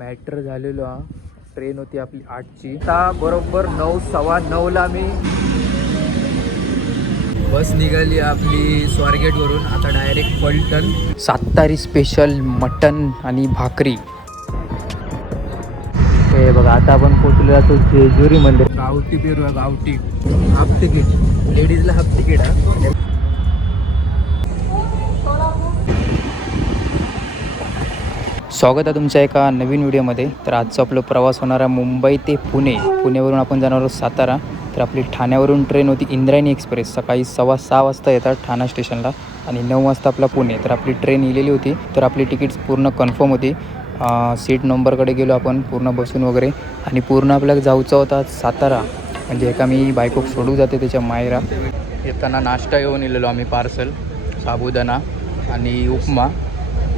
Matter झालेलो हा. Train होती आपली 8ची. आता बरोबर 9, 9:15ला मी बस निघाली आपली स्वारगेटवरून. आता डायरेक्ट पलटण. सातारी स्पेशल मटन आणि भाकरी. हे बघा आता आपण पोचलो असो जेजुरीमध्ये. गावठी पेरू आहे, गावठी. हाफ तिकीट, लेडीजला हाफ तिकीट आहे. स्वागत आहे तुमच्या एका नवीन व्हिडिओमध्ये. तर आजचा आपला प्रवास होणारा मुंबई ते पुणे. पुण्यावरून आपण जाणार आहोत सातारा. तर आपली ठाण्यावरून ट्रेन होती इंद्रायणी एक्सप्रेस. सकाळी 6:15 वाजता येतात ठाणा स्टेशनला आणि 9 वाजता आपला पुणे. तर आपली ट्रेन इलेली होती. तर आपली तिकीट्स पूर्ण कन्फर्म होती. सीट नंबरकडे गेलो आपण पूर्ण बसून वगैरे. आणि पूर्ण आपल्याला जाऊचा होता सातारा. म्हणजे एका मी बायको सोडू जाते त्याच्या मायरा. येताना नाश्ता घेऊन इलेलो आम्ही पार्सल. साबुदाणा आणि उपमा.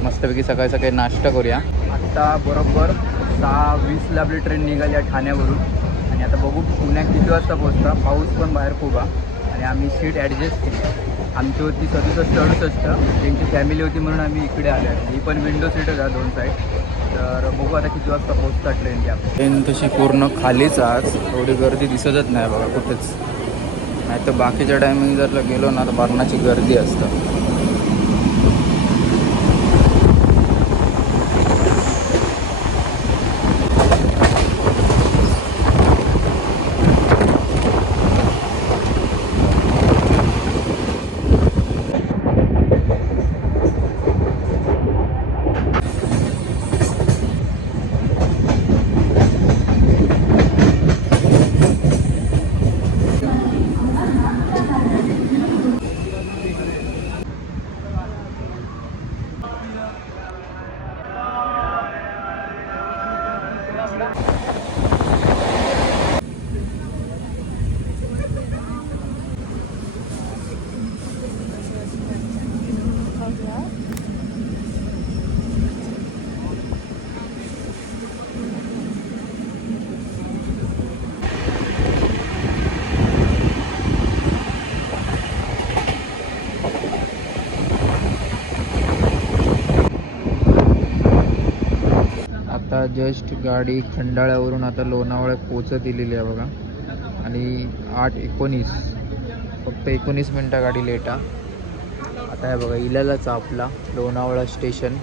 मस्तपैकी सकाळी सकाळी नाश्ता करूया. आत्ता बरोबर 6:20ला आपली ट्रेन निघाली आहे ठाण्यावरून. आणि आता बघू पुण्यात किती वाजता पोहोचता. पाऊस पण बाहेर खूप आहे. आणि आम्ही सीट ॲडजस्ट केली. आमची होती 67-68. त्यांची फॅमिली होती म्हणून आम्ही इकडे आलो आहे. ही पण विंडो सीटच आहे 2 साईड. तर बघू आता किती वाजता पोहोचता ट्रेन. त्या ट्रेन तशी पूर्ण खालीच आज. एवढी गर्दी दिसतच नाही बघा कुठेच. नाही तर बाकीच्या टायमिंग जर गेलो ना तर मरणाची गर्दी असतं. आता जस्ट गाडी खंडाळ्यावरून आता लोणावळ्यात पोचत दिलेली आहे बघा. आणि 8:19 फक्त 19 मिनटं गाडी लेट आहे. आता आहे बघा इल्यालाच आपला लोणावळा स्टेशन.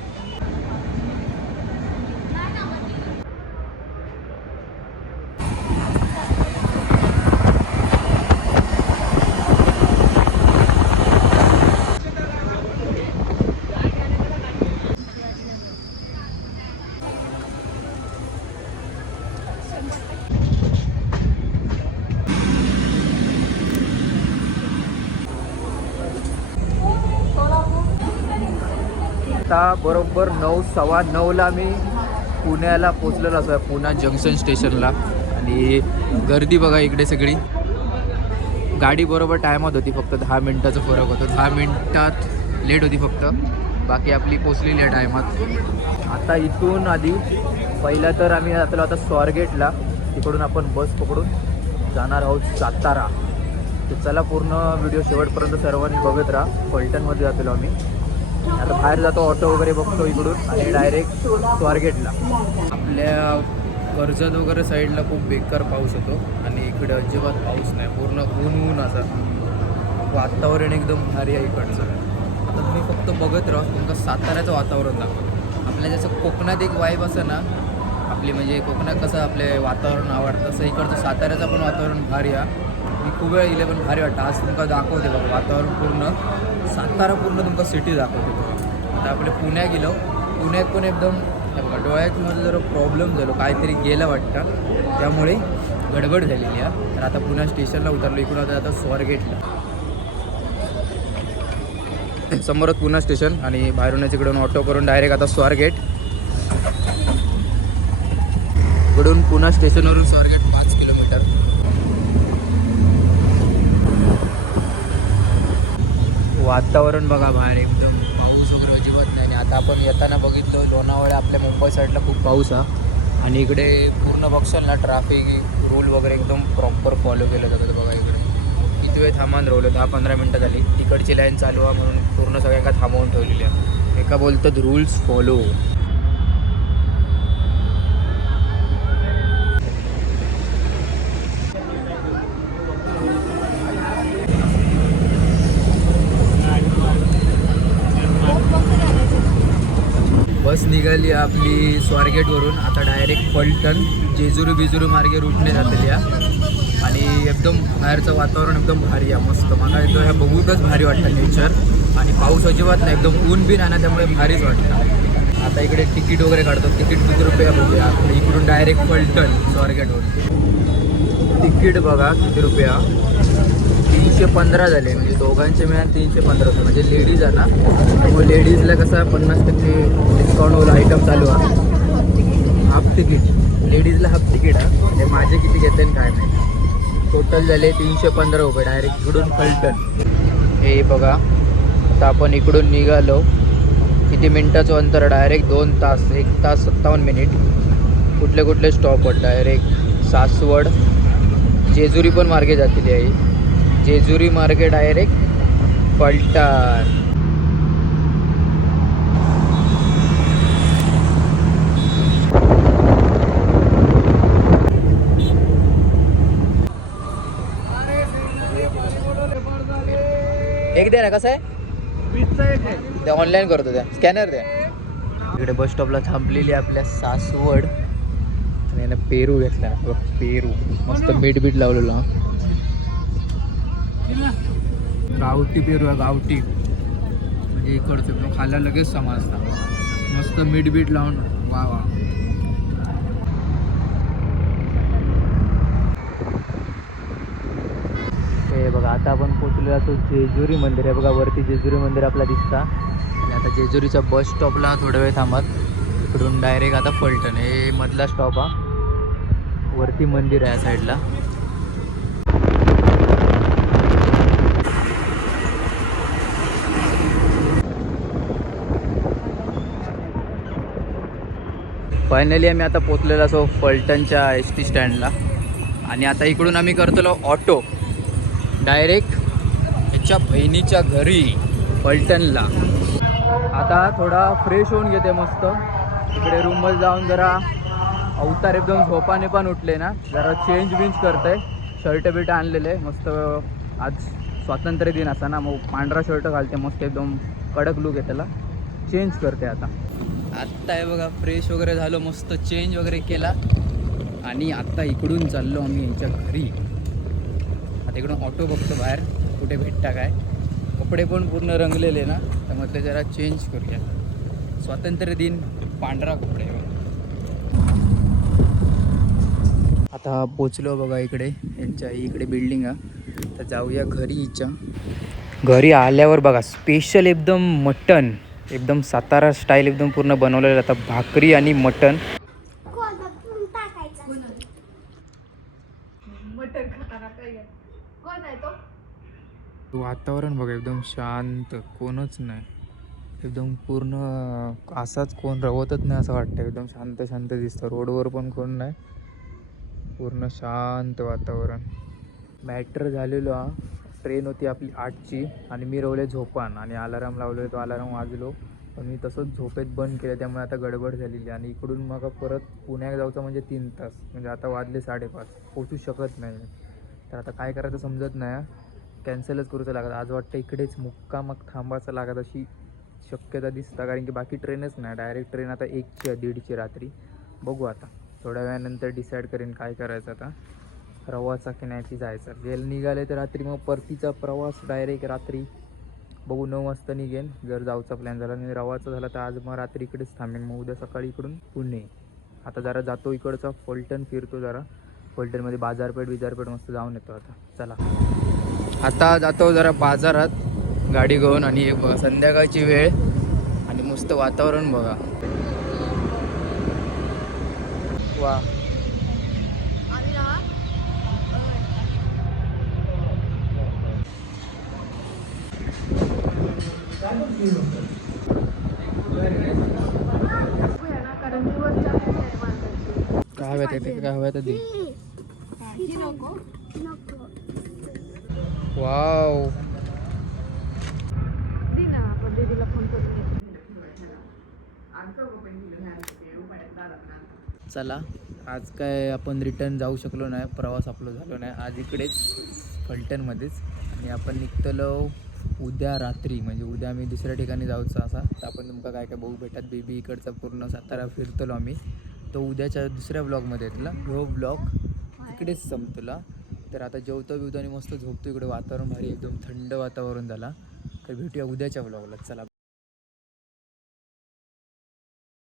आता बरोबर 9, 9:15ला मी पुण्याला पोचलेलो असं आहे. पुणा जंक्शन स्टेशनला. आणि गर्दी बघा इकडे सगळी. गाडी बरोबर टायमात होती. फक्त 10 मिनटाचा फरक होता. 10 मिनटात लेट होती फक्त. बाकी आपली पोचलेली आहे टायमात. आता इथून आधी पहिला तर आम्ही जातलो आता स्वारगेटला. तिकडून आपण बस पकडून जाणार आहोत सातारा. तर चला पूर्ण व्हिडिओ शेवटपर्यंत सर्वांनी बघत राहा. फलटणमध्ये जातलो आम्ही. आता बाहेर जातो ऑटो वगैरे बघतो इकडून आणि डायरेक्ट स्वारगेटला. आपल्या कर्जत वगैरे साईडला खूप बेकार पाऊस होतो आणि इकडे अजिबात पाऊस नाही. पूर्ण ऊन असं वातावरण एकदम भारी आहे इकडचं. आता तुम्ही फक्त बघत राहा. तुमचं साताऱ्याचं वातावरण दाखवतो. आपल्या जसं कोकणात एक वाईब असं ना आपली, म्हणजे कोकणात कसं आपले वातावरण आवडतं तसं इकडचं साताऱ्याचं पण वातावरण भारी आहे. मी खूप वेळा इले पण भारी वाटतं. आज तुमका दाखवते बघा वातावरण पूर्ण सातारा पूर्ण तुमका सिटी दाखवते बघा. आता आपल्या पुण्यात गेलो. पुण्यात पण एकदम बघा डोळ्यामध्ये जरा प्रॉब्लेम झालो. काहीतरी गेलं वाटतं त्यामुळे गडबड झालेली आहे. तर आता पुणे स्टेशनला उतरलो. इकडून आता स्वारगेटला. समोरच पुणे स्टेशन आणि बाहेरूनच इकडून ऑटो करून डायरेक्ट आता स्वारगेट. इकडून पुणे स्टेशनवरून स्वारगेट 5 किलोमीटर. वातावरण बघा बाहेर एकदम पाऊस वगैरे अजिबात नाही. आणि आता आपण येताना बघितलं लोणावळा आपल्या मुंबई साईडला खूप पाऊस आहे. आणि इकडे पूर्ण बघशाल ना ट्रॅफिक रूल वगैरे एकदम प्रॉपर फॉलो केलं जातं बघा. इकडे किती वेळ थांबून राहिलो. 10-15 मिनटं झाली. तिकडची लाईन चालू आहे म्हणून पूर्ण सगळ्यांना थांबवून ठेवलेली आहे. एका बोलतात रूल्स फॉलो. निघाली आपली स्वारगेटवरून. आता डायरेक्ट फलटण जेजुरी बिजुरी मार्गे रूटने जातली आणि एकदम बाहेरचं वातावरण एकदम भारी आहे, मस्त. मला एकदम ह्या बघूनच भारी वाटतं नेचर. आणि पाऊस अजिबात नाही, एकदम ऊन बी नाही ना, त्यामुळे भारीच वाटतं. आता इकडे तिकीट वगैरे काढतो. तिकीट किती रुपये बघूया. इकडून डायरेक्ट फलटण स्वारगेटवरून. तिकीट बघा किती रुपया, 315 झाले. म्हणजे दोघांचे मिळून 315 रुपये. म्हणजे लेडीज आहे ना, त्यामुळे लेडीजला कसं 50% डिस्काउंटवाला आयटम चालू आहे. हाफ तिकीट लेडीजला, हाफ तिकीट आहे. म्हणजे माझे किती घेते काय नाही. टोटल झाले 315 रुपये डायरेक्ट इकडून फलटण. हे बघा, आता आपण इकडून निघालो. किती मिनटाचं अंतर, डायरेक्ट 2 तास, 1 तास 57 मिनिट. कुठले कुठले स्टॉप आहेत. डायरेक्ट सासवड, जेजुरी पण मार्गे जातील आहे. जेजुरी मार्गे डायरेक्ट फलटण. एक दे ना, कसं आहे ते ऑनलाईन करतो, त्या स्कॅनर द्या. इकडे बस स्टॉपला थांबलेली आपल्या सासवड. आणि यानं पेरू घेतला, पेरू मस्त मीठ बीठ लावलेलं. गावठी पेरू आहे, गावठी. म्हणजे इकडचं खायला लगेच समजतात. मस्त मीठ बीठ लावून, वा वा. हे बघा, आता आपण पोचलो असो जेजुरी मंदिर आहे. बघा वरती जेजुरी मंदिर आपला दिसता. आणि आता जेजुरीच्या बस स्टॉपला थोडा वेळ थांबत. इकडून डायरेक्ट आता फलटण. हे मधला स्टॉप हा. वरती मंदिर आहे या साईडला. फायनली आम्ही आता पोचलेलो असो फलटणच्या ST स्टँडला. आणि आता इकडून आम्ही करतो ऑटो डायरेक्ट ह्याच्या बहिणीच्या घरी फलटणला. आता थोडा फ्रेश होऊन घेते मस्त. इकडे रूममध्ये जाऊन जरा अवतार एकदम झोपाने पण उठले ना, जरा चेंज बिंज करते. शर्ट बिर्ट आणलेले मस्त. आज स्वातंत्र्य दिन असा ना, मग पांढरा शर्ट घालते मस्त, एकदम कडक लुक आहे त्याला. चेंज करते आता. आत्ता आहे बघा, फ्रेश वगैरे झालो, मस्त चेंज वगैरे केला. आणि आत्ता इकडून चाललो आम्ही यांच्या घरी. आता इकडून ऑटो बघतो बाहेर कुठे भेटता काय. कपडे पण पूर्ण रंगलेले ना, त्यामुळे ते जरा चेंज करूया. स्वातंत्र्य दिन, पांढरा कपडे. आता पोचलो बघा इकडे यांच्या इकडे बिल्डिंग आहे. तर जाऊया घरी हिच्या. घरी आल्यावर बघा स्पेशल एकदम मटन, एकदम सातारा स्टाईल एकदम पूर्ण बनवलेलं. आता भाकरी आणि मटन. वातावरण बघा एकदम शांत, कोणच नाही. एकदम पूर्ण असाच कोण रवतच नाही असं वाटतं. एकदम शांत शांत दिसतं. रोडवर पण कोण नाही, पूर्ण शांत वातावरण. मॅटर झालेलो हा. ट्रेन होती आपली 8ची आणि मी रवले झोपान आणि अलाराम लावले. तो अलाराम वाजलो पण मी तसंच झोपेत बंद केलं. त्यामुळे आता गडबड झालेली. आणि इकडून मग परत पुण्यात जायचं म्हणजे 3 तास. म्हणजे आता वाजले 5:30, पोचू शकत नाही. तर आता काय करायचं समजत नाही. कॅन्सलच करूचं लागत. आज वाटतं इकडेच मुक्कामक थांबायचं लागत अशी शक्यता दिसता. कारण की बाकी ट्रेनच नाही. डायरेक्ट ट्रेन आता 1ची 1:30ची रात्री. बघू आता थोड्या वेळानंतर डिसाईड करेन काय करायचं. आता रवाचा की नाही ती जायचं. गेल निघाले तर रात्री, मग परतीचा प्रवास डायरेक्ट रात्री बघू 9 वाजता निघेन जर जाऊचा प्लॅन झाला. आणि रवाचा झाला तर आज मग रात्री इकडेच थांबेन. मग उद्या सकाळी इकडून पुणे. आता जरा जातो इकडचा फलटण फिरतो जरा. फलटणमध्ये बाजारपेठ मस्त जाऊन येतो. आता चला, आता जातो जरा बाजारात गाडी घेऊन. आणि संध्याकाळची वेळ आणि मस्त वातावरण बघा. वा, काय हव्यात येते, काय हव्यात ते. वाव, चला आज काय आपण रिटर्न जाऊ शकलो नाही. प्रवास आपला झालो नाही आज इकडेच फलटणमध्येच. आणि आपण निघतलो उद्या रात्री म्हणजे उद्या आम्ही दुसऱ्या ठिकाणी जाऊचं असा तर आपण तुमका काय काय बघू भेटतात बेबी इकडचा पूर्ण सातारा फिरतलो आम्ही. तो उद्याच्या दुसऱ्या ब्लॉगमध्ये येतला. ह्यो ब्लॉग इकडेच संपतला. तर आता जेवतो बिवतो आणि मस्त झोपतो. इकडे वातावरण भारी एकदम थंड वातावरण झाला. तर भेटूया उद्याच्या ब्लॉगला. चला.